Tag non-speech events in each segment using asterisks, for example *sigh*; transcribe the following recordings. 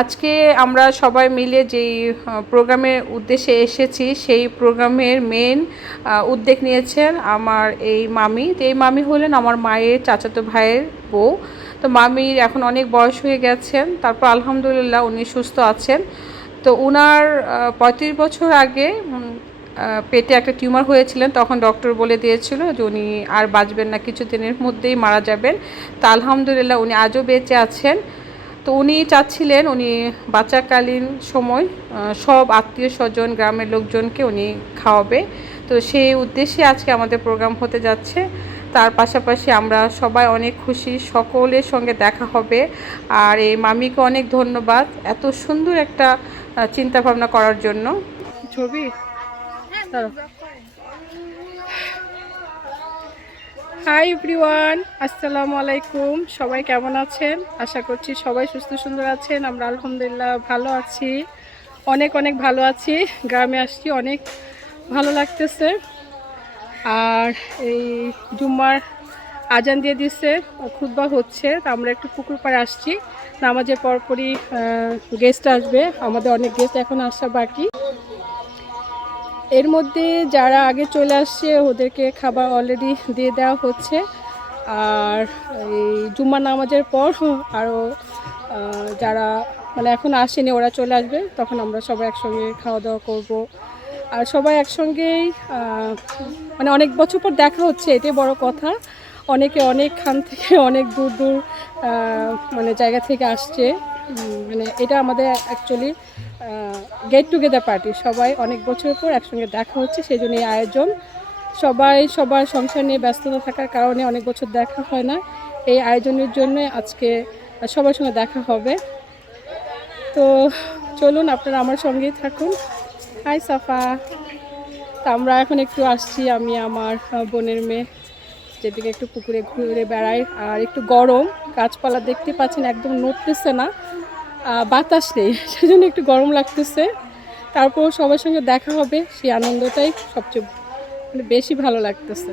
আজকে আমরা সবাই মিলে যেই প্রোগ্রামের উদ্দেশ্যে এসেছি, সেই প্রোগ্রামের মেন উদ্যোগ নিয়েছেন আমার এই মামি। তো এই মামি হলেন আমার মায়ের চাচাতো ভাইয়ের বউ। তো মামির এখন অনেক বয়স হয়ে গেছেন। তারপর আলহামদুলিল্লাহ উনি সুস্থ আছেন। তো উনার পঁয়ত্রিশ বছর আগে পেটে একটা টিউমার হয়েছিলেন। তখন ডক্টর বলে দিয়েছিল যে উনি আর বাঁচবেন না, কিছুদিনের মধ্যেই মারা যাবেন। তা আলহামদুলিল্লাহ উনি আজও বেঁচে আছেন। তো উনি চাচ্ছিলেন, উনি বাচ্চাকালীন সময় সব আত্মীয় স্বজন, গ্রামের লোকজনকে উনি খাওয়াবে। তো সেই উদ্দেশ্যে আজকে আমাদের প্রোগ্রাম হতে যাচ্ছে। তার পাশাপাশি আমরা সবাই অনেক খুশি, সকলের সঙ্গে দেখা হবে। আর এই মামিকে অনেক ধন্যবাদ এত সুন্দর একটা চিন্তা ভাবনা করার জন্য। ছবি? হাই এভরিওয়ান, আসসালামু আলাইকুম। সবাই কেমন আছেন? আশা করছি সবাই সুস্থ সুন্দর আছেন। আমরা আলহামদুলিল্লাহ ভালো আছি। অনেক অনেক ভালো আছি। গ্রামে আসছি, অনেক ভালো লাগতেছে। আর এই জুম্মার আজান দিয়ে দিচ্ছে খুতবা হচ্ছে, তা আমরা একটু পুকুর পাড়ে আসছি। নামাজের পরপরই গেস্ট আসবে। আমাদের অনেক গেস্ট এখন আসা বাকি। এর মধ্যে যারা আগে চলে আসছে, ওদেরকে খাবার অলরেডি দিয়ে দেওয়া হচ্ছে। আর এই জুম্মা নামাজের পর আরও যারা মানে এখন আসেনি, ওরা চলে আসবে, তখন আমরা সবাই একসঙ্গে খাওয়া দাওয়া করব। আর সবাই একসঙ্গেই মানে অনেক বছর পর দেখা হচ্ছে, এটাই বড় কথা। অনেকে অনেকখান থেকে অনেক দূর দূর মানে জায়গা থেকে আসছে। মানে এটা আমাদের অ্যাকচুয়ালি গেট টুগেদার পার্টি সবাই অনেক বছর পর একসঙ্গে দেখা হচ্ছে সেই জন্য এই আয়োজন। সবাই, সবার সংসার নিয়ে ব্যস্ততা থাকার কারণে অনেক বছর দেখা হয় না। এই আয়োজনের জন্য আজকে সবার সঙ্গে দেখা হবে। তো চলুন, আপনারা আমার সঙ্গেই থাকুন। হাই সাফা। তা আমরা এখন একটু আসছি, আমি, আমার বোনের মেয়ে। যেদিকে একটু পুকুরে ঘুরে বেড়াই, আর একটু গরম। গাছপালা দেখতে পাচ্ছেন, একদম নড়তেছে না। বাতাস নেই, সেজন্য একটু গরম লাগতেছে। তারপর সবার সঙ্গে দেখা হবে, সেই আনন্দটাই সবচেয়ে মানে বেশি ভালো লাগতেছে।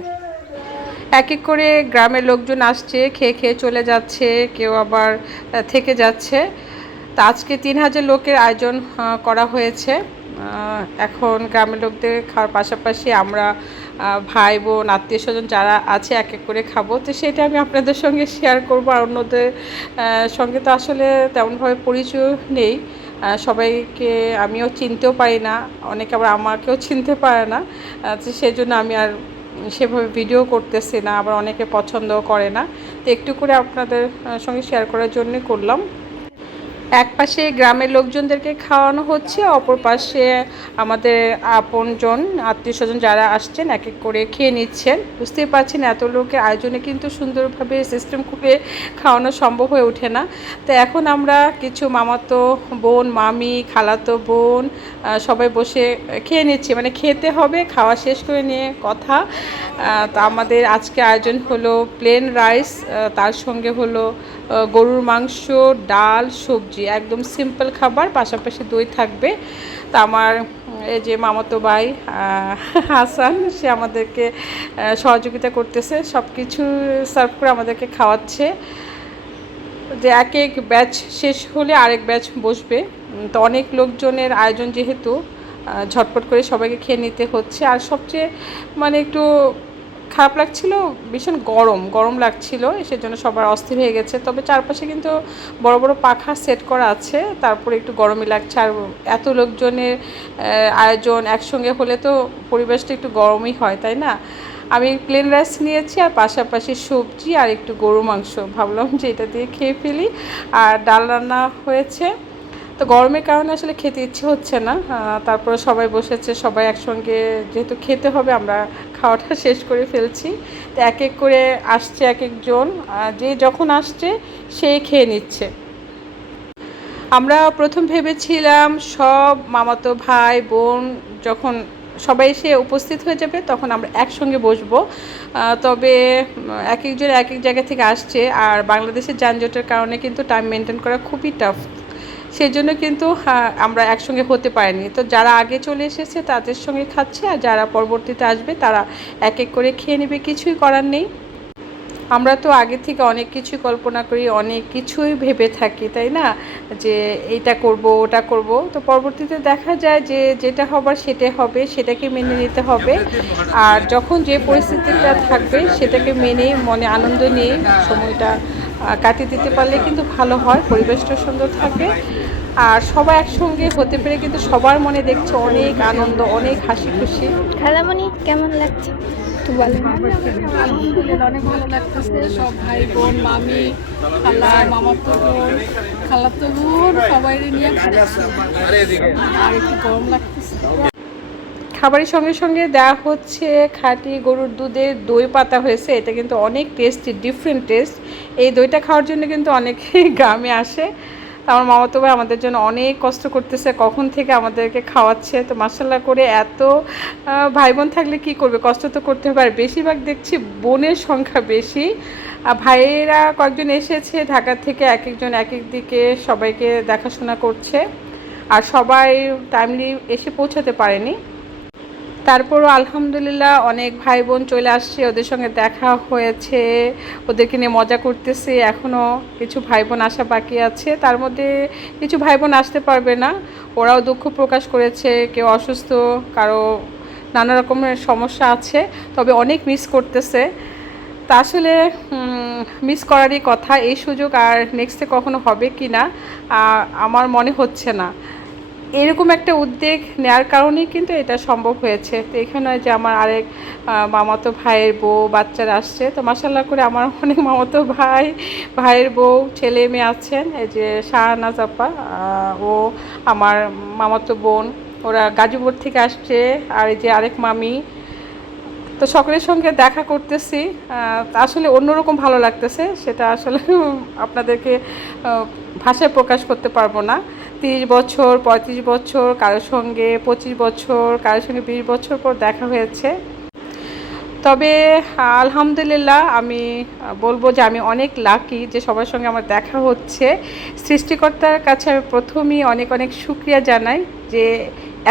এক এক করে গ্রামের লোকজন আসছে, খেয়ে খেয়ে চলে যাচ্ছে, কেউ আবার থেকে যাচ্ছে। তা আজকে তিন হাজার লোকের আয়োজন করা হয়েছে। এখন গ্রামের লোকদের খাওয়ার পাশাপাশি আমরা ভাই, বোন, আত্মীয় স্বজন যারা আছে, এক এক করে খাব। তো সেটা আমি আপনাদের সঙ্গে শেয়ার করব। আর অন্যদের সঙ্গে তো আসলে তেমনভাবে পরিচয় নেই। সবাইকে আমিও চিনতেও পারি না। অনেকে আবার আমাকেও চিনতে পারে না। তো সেই জন্য আমি আর সেভাবে ভিডিও করতেছি না। আবার অনেকে পছন্দও করে না। তো একটু করে আপনাদের সঙ্গে শেয়ার করার জন্য করলাম। এক পাশে গ্রামের লোকজনদেরকে খাওয়ানো হচ্ছে, অপর পাশে আমাদের আপনজন আত্মীয় স্বজন যারা আসছেন এক এক করে খেয়ে নিচ্ছেন। বুঝতেই পারছেন, এত লোকের আয়োজনে কিন্তু সুন্দরভাবে সিস্টেম করে খাওয়ানো সম্ভব হয়ে ওঠে না। তো এখন আমরা কিছু মামাতো বোন, মামি, খালাতো বোন সবাই বসে খেয়ে নিচ্ছি। মানে খেতে হবে, খাওয়া শেষ করে নিয়ে কথা। তা আমাদের আজকে আয়োজন হলো প্লেন রাইস তার সঙ্গে হলো গরুর মাংস, ডাল, সবজি, একদম সিম্পল খাবার, পাশাপাশি দই থাকবে। তা আমার এই যে মামাতো ভাই হাসান, সে আমাদেরকে সহযোগিতা করতেছে সব কিছু সার্ভ করে আমাদেরকে খাওয়াচ্ছে। যে এক এক ব্যাচ শেষ হলে আরেক ব্যাচ বসবে। তো অনেক লোকজনের আয়োজন যেহেতু ঝটপট করে সবাইকে খেয়ে নিতে হচ্ছে। আর সবচেয়ে মানে একটু খারাপ লাগছিল, ভীষণ গরম গরম লাগছিল, সেজন্য সবার অস্থির হয়ে গেছে। তবে চারপাশে কিন্তু বড় বড় পাখা সেট করা আছে, তারপরে একটু গরমই লাগছে। আর এত লোকজনের আয়োজন একসঙ্গে হলে তো পরিবেশটা একটু গরমই হয়, তাই না? আমি প্লেন রাইস নিয়েছি, আর পাশাপাশি সবজি আর একটু গরু মাংস। ভাবলাম যে এটা দিয়ে খেয়ে ফেলি। আর ডাল রান্না হয়েছে। তো গরমের কারণে আসলে খেতে ইচ্ছে হচ্ছে না। তারপরে সবাই বসেছে, সবাই একসঙ্গে যেহেতু খেতে হবে, আমরা খাওয়াটা *laughs* শেষ করে ফেলছি। তো এক এক করে আসছে এক একজন যে যখন আসছে সেই খেয়ে নিচ্ছে। আমরা প্রথম ভেবেছিলাম সব মামাতো ভাই, বোন যখন সবাই এসে উপস্থিত হয়ে যাবে তখন আমরা একসঙ্গে বসবো। তবে, এক একজন এক এক জায়গা থেকে আসছে। আর বাংলাদেশের যানজটের কারণে কিন্তু টাইম মেনটেন করা খুবই টাফ সেই জন্য কিন্তু আমরা একসঙ্গে হতে পারিনি। তো যারা আগে চলে এসেছে তাদের সঙ্গে খাচ্ছে, আর যারা পরবর্তীতে আসবে তারা এক এক করে খেয়ে নেবে, কিছুই করার নেই। আমরা তো আগে থেকে অনেক কিছু কল্পনা করি, অনেক কিছুই ভেবে থাকি, তাই না? যে এইটা করব, ওটা করব। তো পরবর্তীতে দেখা যায় যে যেটা হবার সেটা হবে, সেটাকে মেনে নিতে হবে। আর যখন যে পরিস্থিতিটা থাকবে, সেটাকে মেনে মনে আনন্দ নিয়ে সময়টা কাটিয়ে দিতে পারলে কিন্তু ভালো হয় পরিবেশটা সুন্দর থাকে। আর সবাই একসঙ্গে হতে পেরে কিন্তু সবার মনে দেখছে অনেক আনন্দ অনেক হাসি খুশি খালামণি কেমন লাগছে? একটু আলহামদুলিল্লাহ অনেক ভালো লাগতেছে। সব ভাই বোন মামি খালা মামাতো বোন খালাতো বোন সবাই নিয়ে আর একটু গরম লাগতেছে। খাবারের সঙ্গে সঙ্গে দেওয়া হচ্ছে খাঁটি গরুর দুধে দই পাতা হয়েছে। এটা কিন্তু অনেক টেস্টি ডিফারেন্ট টেস্ট এই দইটা খাওয়ার জন্য কিন্তু অনেকেই *laughs* গ্রামে আসে। আমার মামাতো ভাই আমাদের জন্য অনেক কষ্ট করতেছে, কখন থেকে আমাদেরকে খাওয়াচ্ছে। তো মাসাল্লাহ করে এত ভাই বোন থাকলে কি করবে? কষ্ট তো করতে হবে। আর বেশিরভাগ দেখছি বোনের সংখ্যা বেশি। আর ভাইয়েরা কয়েকজন এসেছে, ঢাকা থেকে এক একজন এক এক দিকে সবাইকে দেখাশোনা করছে। আর সবাই টাইমলি এসে পৌঁছাতে পারেনি। তারপরও আলহামদুলিল্লাহ অনেক ভাই বোন চলে আসছে, ওদের সঙ্গে দেখা হয়েছে, ওদেরকে নিয়ে মজা করতেছে, এখনও কিছু ভাই বোন আসা বাকি আছে। তার মধ্যে কিছু ভাই বোন আসতে পারবে না, ওরাও দুঃখ প্রকাশ করেছে, কেউ অসুস্থ, কারও নানা রকমের সমস্যা আছে, তবে অনেক মিস করতেছে। তা আসলে মিস করারই কথা, এই সুযোগ আর নেক্সটে কখনো হবে কি না আমার মনে হচ্ছে না। এরকম একটা উদ্যোগ নেওয়ার কারণেই কিন্তু এটা সম্ভব হয়েছে। তো এখানে যে আমার আরেক মামাতো ভাইয়ের বউ বাচ্চারা আসছে। তো মাসাল্লাহ করে আমার *laughs* অনেক মামাতো ভাই ভাইয়ের বউ ছেলে মেয়ে আছেন। এই যে শাহানা আহ, ও আমার মামাতো বোন ওরা গাজীপুর থেকে আসছে। আর এই যে আরেক মামি। তো সকলের সঙ্গে দেখা করতেছি। আসলে অন্যরকম ভালো লাগতেছে। সেটা আসলে *laughs* আপনাদেরকে ভাষায় প্রকাশ করতে পারব না। তিরিশ বছর, পঁয়ত্রিশ বছর, কারোর সঙ্গে পঁচিশ বছর, কারোর সঙ্গে বিশ বছর পর দেখা হয়েছে। তবে, আলহামদুলিল্লাহ, আমি বলব যে আমি অনেক লাকি যে সবার সঙ্গে আমার দেখা হচ্ছে। সৃষ্টিকর্তার কাছে আমি প্রথমেই অনেক অনেক শুক্রিয়া জানাই যে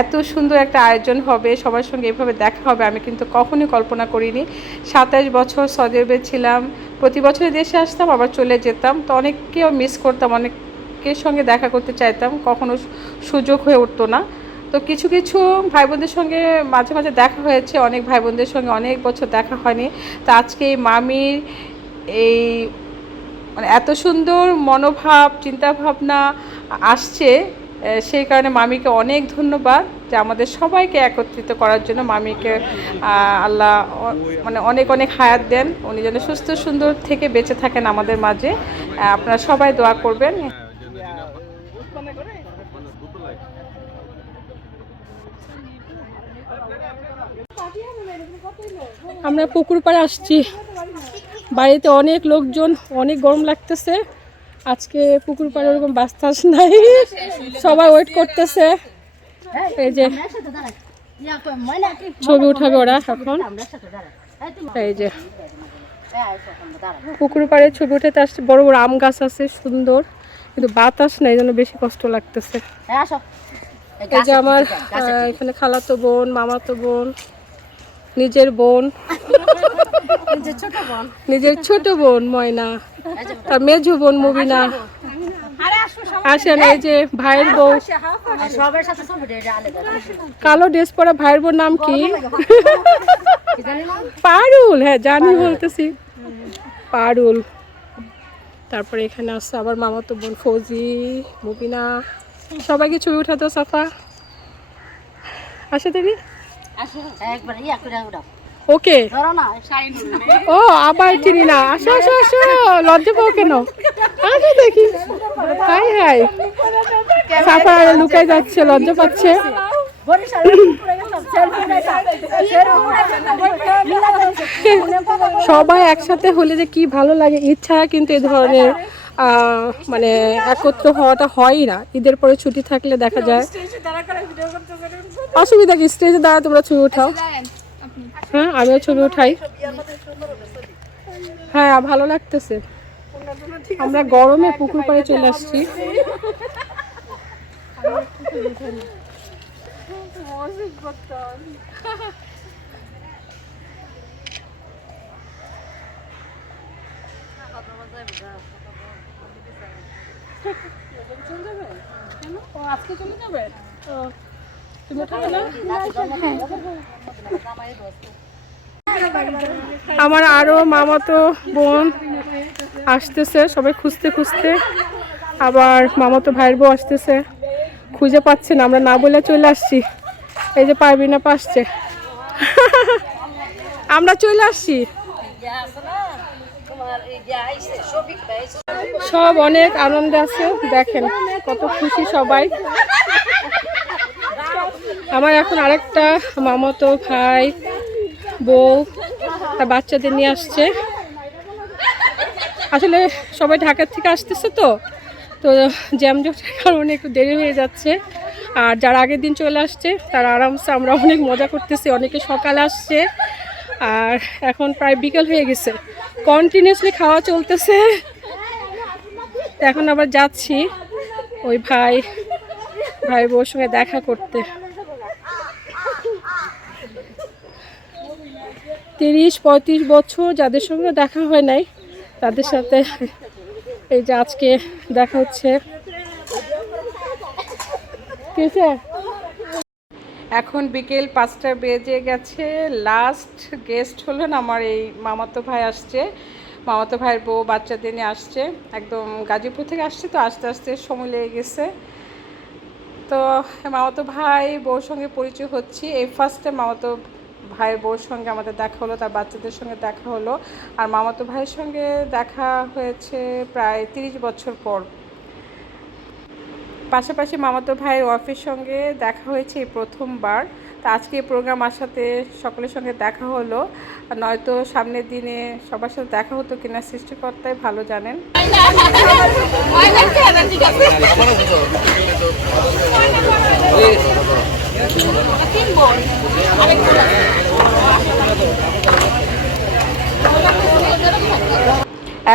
এত সুন্দর একটা আয়োজন হবে, সবার সঙ্গে এভাবে দেখা হবে, আমি কিন্তু কখনোই কল্পনা করিনি। সাতাশ বছর সৌদি আরবে ছিলাম, প্রতি বছরে দেশে আসতাম, আবার চলে যেতাম। তো অনেককেও মিস করতাম অনেকের সঙ্গে দেখা করতে চাইতাম, কখনো সুযোগ হয়ে উঠতো না। তো কিছু কিছু ভাই বোনদের সঙ্গে মাঝে মাঝে দেখা হয়েছে, অনেক ভাই বোনদের সঙ্গে অনেক বছর দেখা হয়নি। তো আজকে এই মামির এই মানে এত সুন্দর মনোভাব, চিন্তাভাবনা আসছে সেই কারণে মামিকে অনেক ধন্যবাদ যে আমাদের সবাইকে একত্রিত করার জন্য মামিকে আল্লাহ মানে অনেক অনেক হায়াত দেন। উনি যেন সুস্থ সুন্দর থেকে বেঁচে থাকেন আমাদের মাঝে। আপনারা সবাই দোয়া করবেন। আমরা পুকুর পাড়ে আসছি। বাড়িতে অনেক লোকজন অনেক গরম লাগতেছে। আজকে পুকুর পাড়ে ওরকম বাস্তাস নাই। সবাই ওয়েট করতেছে। এই যে ছবি উঠাবে ওরা এখন। এই যে পুকুর পাড়ে ছবি উঠাতে আসছে বড় বড় আম গাছ আছে সুন্দর। কিন্তু বাতাস নেই যেন বেশি কষ্ট লাগতেছে। এই যে আমার এখানে খালাতো বোন মামাতো বোন নিজের বোন। নিজের ছোট বোন। ময়না। তার মেজো বোন মুবিনা। আসেন এই যে ভাইয়ের বউ। কালো ড্রেস পরা ভাইয়ের বোন নাম কি? পারুল হ্যাঁ জানি বলতেছি। পারুল। তারপরে এখানে আসছে আবার মামাতো বোন ফৌজি মুবিনা সবাইকে ছবি উঠাতো সাফা। আসে উঠাও ওকে। ও আবার চিনি না। আসো আসো আসো। লজ্জা পাও কেন? আসো দেখি। হাই হাই। সাফা লুকাই যাচ্ছে লজ্জা পাচ্ছে। সবাই একসাথে হলে যে কি ভালো লাগে ইচ্ছা কিন্তু এ ধরনের মানে একত্র হওয়াটা হয়ই না। ঈদের পরে ছুটি থাকলে দেখা যায়। অসুবিধা কি? স্টেজে দাঁড়া, তোমরা ছবি উঠাও। হ্যাঁ আমিও ছবি উঠাই। হ্যাঁ ভালো লাগতেছে। আমরা গরমে পুকুর পাড়ে চলে আসছি। চলে যাবে কেন ও আজকে চলে যাবে? ও তুমি ওঠাবে না? আমার আরও মামাতো বোন আসতেছে সবাই খুঁজতে খুঁজতে। আবার মামাতো ভাইয়ের বউ আসতেছে। খুঁজে পাচ্ছে না আমরা না বলে চলে আসছি। এই যে পারবিনা পাসছে আমরা চলে আসছি। সব অনেক আনন্দে আছে, দেখেন কত খুশি সবাই। আমার এখন আরেকটা মামাতো ভাই, বউ, তার বাচ্চাদের নিয়ে আসছে। আসলে সবাই ঢাকার থেকে আসতেছে তো তো জ্যামজটের কারণে একটু দেরি হয়ে যাচ্ছে। আর যারা আগের দিন চলে আসছে, তারা আরামসে আমরা অনেক মজা করতেছি, অনেকে সকালে আসছে, আর এখন প্রায় বিকেল হয়ে গেছে। কন্টিনিউসলি খাওয়া চলতেছে। এখন আবার যাচ্ছি ওই ভাই ভাই বউর সঙ্গে দেখা করতে। তিরিশ, পঁয়ত্রিশ বছর যাদের সঙ্গে দেখা হয় নাই, তাদের সাথে এই যে আজকে দেখা হচ্ছে। এখন বিকেল পাঁচটা বেজে গেছে। লাস্ট গেস্ট হলেন আমার এই মামাতো ভাই আসছে। মামাতো ভাইয়ের বউ বাচ্চাদের নিয়ে আসছে। একদম গাজীপুর থেকে আসছে তো, আস্তে আস্তে সময় লেগে গেছে। তো মামাতো ভাই, বউর সঙ্গে পরিচয় হচ্ছি। এই ফার্স্টে মামাতো ভাইয়ের বউর সঙ্গে আমাদের দেখা হলো, তার বাচ্চাদের সঙ্গে দেখা হলো। আর মামাতো ভাইয়ের সঙ্গে দেখা হয়েছে প্রায় তিরিশ বছর পর। পাশাপাশি মামাতো ভাইয়ের ওয়াইফের সঙ্গে দেখা হয়েছে এই প্রথমবার। তা আজকে প্রোগ্রাম আসাতে সকলের সঙ্গে দেখা হলো। নয়তো সামনের দিনে সবার সাথে দেখা হতো কিনা সৃষ্টিকর্তাই ভালো জানেন।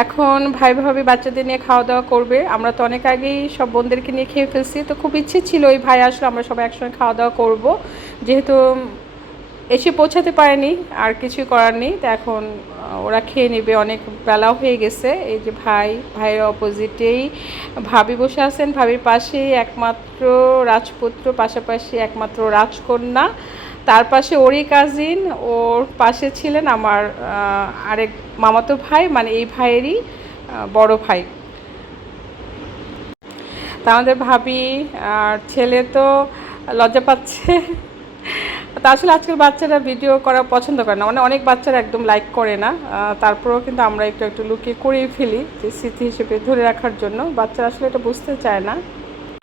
এখন ভাই ভাবি বাচ্চাদের নিয়ে খাওয়া দাওয়া করবে। আমরা তো অনেক আগেই সব বোনদেরকে নিয়ে খেয়ে ফেলছি। তো খুব ইচ্ছে ছিল ওই ভাই আসলে আমরা সবাই একসঙ্গে খাওয়া দাওয়া করব। যেহেতু এসে পৌঁছাতে পারেনি, আর কিছু করার নেই। তো এখন ওরা খেয়ে নেবে। অনেক বেলাও হয়ে গেছে। এই যে ভাই, ভাইয়ের অপোজিটেই ভাবি বসে আছেন। ভাবির পাশেই একমাত্র রাজপুত্র, পাশাপাশি একমাত্র রাজকন্যা। তার পাশে ওরই কাজিন ওর পাশে ছিলেন আমার আরেক মামাতো ভাই মানে এই ভাইয়েরই বড় ভাই। তা আমাদের ভাবি আর ছেলে তো লজ্জা পাচ্ছে। তা আসলে আজকাল বাচ্চারা ভিডিও করা পছন্দ করে না। মানে অনেক বাচ্চারা একদম লাইক করে না। তারপরেও কিন্তু আমরা একটু একটু লুকিয়ে করেই ফেলি যে স্মৃতি হিসেবে ধরে রাখার জন্য। বাচ্চারা আসলে এটা বুঝতে চায় না।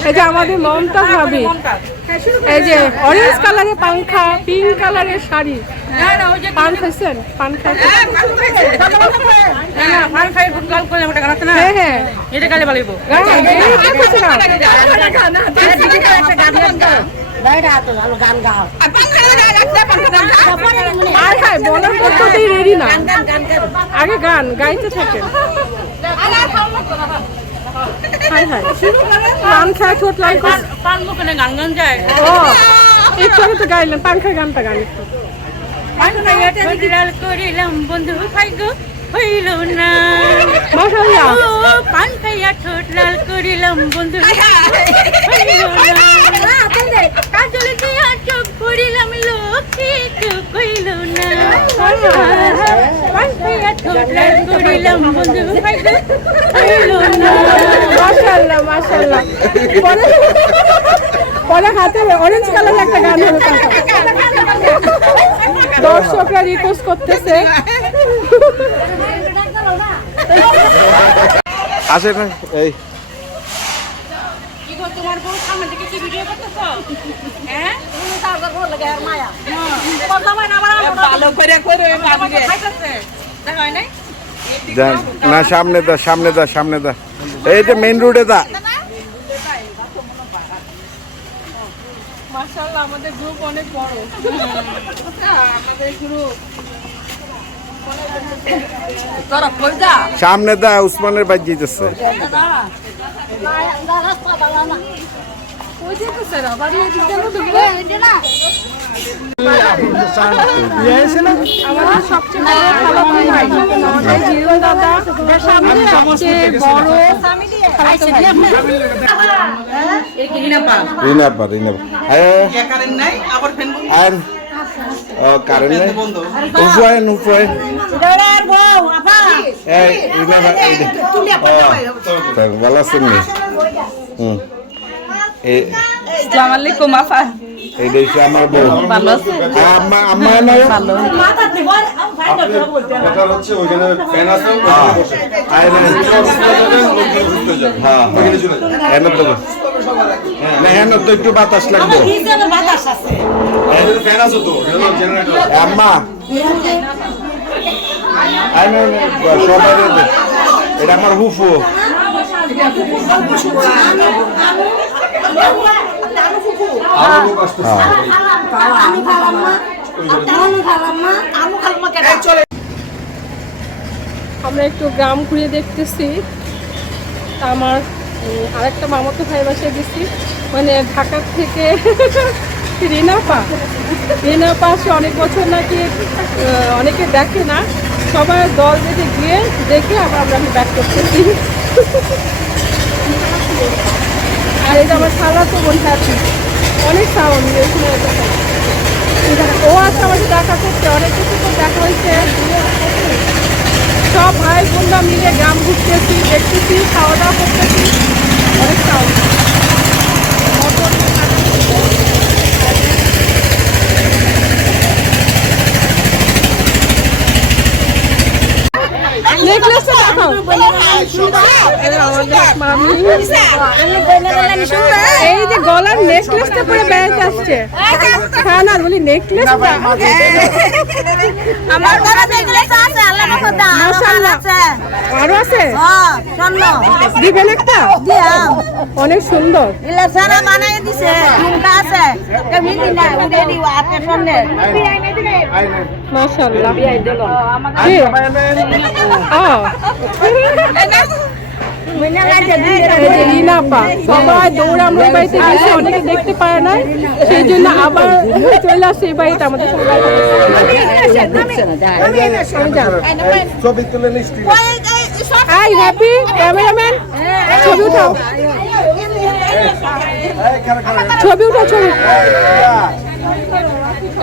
এই যে আমাদের মমতা ভাবি। এই যে অরেঞ্জ কালারের পাংখা পিঙ্ক কালারের শাড়ি। পান খাইছেন? পান হ্যাঁ হ্যাঁ। হ্যাঁ আগে গান, গাইতে থাকেন। হাই হাই। পান খায় ঠোঁট লাল পান মুখে গান গান যায়। ও একটু আগে তো গাইলেন পান খায় গানটা গান একটু। লাল করিলাম বন্ধু ভাগ্য হইল না। মাশাআল্লাহ পান খাইয়া ঠোঁট লাল করিলাম বন্ধু হইল না। কাজল দিয়া চোখ করিলাম লক্ষ্মী তো কইল না। পান খাইয়া ঠোঁট লাল করিলাম বন্ধু ভাগ্য হইল না। মাশাআল্লাহ মাশাআল্লাহ। পরে পরে হাতে অরেঞ্জ কালার একটা গান হলো দর্শকরা রিকোয়েস্ট করতেছে। আসে না এই। তোমার বউ সামনে থেকে কি ভিডিও করতেছ? হ্যাঁ? মায়া ভালো করে করে খাইতেছে। দেখা নাই? না সামনে দা সামনে দা সামনে দা এই যে মেইন রোডে দা মাশাআল্লাহ আমাদের গ্রুপ অনেক বড়। আমাদের গ্রুপ তোরা কই যা। সামনে দা উসমানের বাইক যেতেছে রাস্তা ভালো না ওই যে তো স্যার আবার না আমাদের সবচেয়ে বড় খালাতো ভাই। আমাদের হিরো দাদা সবচেয়ে বড়। খালাতো ভাই রিনা আর কারেন্ট নাই? ভালো আছেন হুম। আসসালামু আলাইকুম আপা। এই দেখছি আমার বউ। ভালো আছে? আম্মা আম্মা নাই ভালো। মাথা দিব ভাই ধরে বলতে এটা হচ্ছে ওইখানে ফ্যান আছে হ্যাঁ। আয় না। হ্যাঁ। হ্যাঁ এনে তো না হেন তো একটু বাতাস লাগবে। হিসেবে বাতাস আছে। ফ্যান আছে তো এটা জেনারেটর আম্মা। আয় না সবাই দে। এটা আমার হুফু আমরা একটু গ্রাম ঘুরে দেখতেছি। তা আমার আরেকটা মামাতো ভাই বাসায় গেছি। মানে ঢাকার থেকে *laughs* রিনাপা। রিনাপা সে অনেক বছর নাকি অনেকে দেখে না। সবাই দল বেঁধে গিয়ে দেখে আবার আমরা ব্যাক করতেছি। *laughs* এটা আমার খালা তো বোন হ্যাপি অনেক সাউন্ড ও আজকে আমাকে দেখা করছে অনেক কিছু তো দেখা হয়েছে। সব ভাই বোনরা মিলে গ্রাম ঘুরতেছি, দেখতেছি খাওয়া দাওয়া করতেছি। অনেক সাউন্ড। এই যে গলার নেকলেসটা পরে বেড়াতে আসছে। বলি নেকলেসটা আমার আছে আল্লাহ আরও আছে? দিবেন একটা? অনেক সুন্দর। বানাই দিছে আছে। মাশাআল্লাহ সবাই দৌড়ে আমরা এই বাড়িতে গেছি অনেকে দেখতে পারে না সেই জন্য আবার চলে আসে এই বাড়িতে আমাদের ছবি তুলে নিচ্ছি হ্যাপি ক্যামেরাম্যান ছবি উঠাও ছবি উঠাও ছবি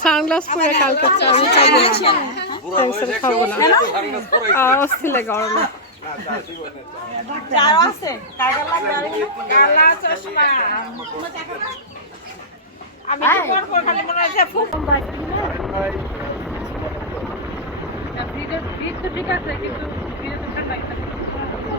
সানগ্লাস পরে কালকে আমি খাব না। খাব না। আর অস্থির লাগে গরমে। আমি খালি মনে হচ্ছে ঠিক আছে কিন্তু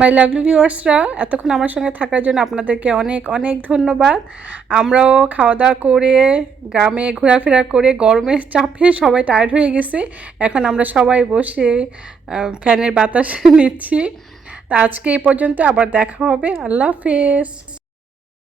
মাই লাভলি ভিউয়ার্সরা, এতক্ষণ আমার সঙ্গে থাকার জন্য আপনাদেরকে অনেক অনেক ধন্যবাদ। আমরাও খাওয়া দাওয়া করে, গ্রামে ঘোরাফেরা করে গরমের চাপে সবাই টায়ার্ড হয়ে গেছে। এখন আমরা সবাই বসে ফ্যানের বাতাস *laughs* নিচ্ছি। তা আজকে এই পর্যন্ত আবার দেখা হবে। আল্লাহ হাফেজ।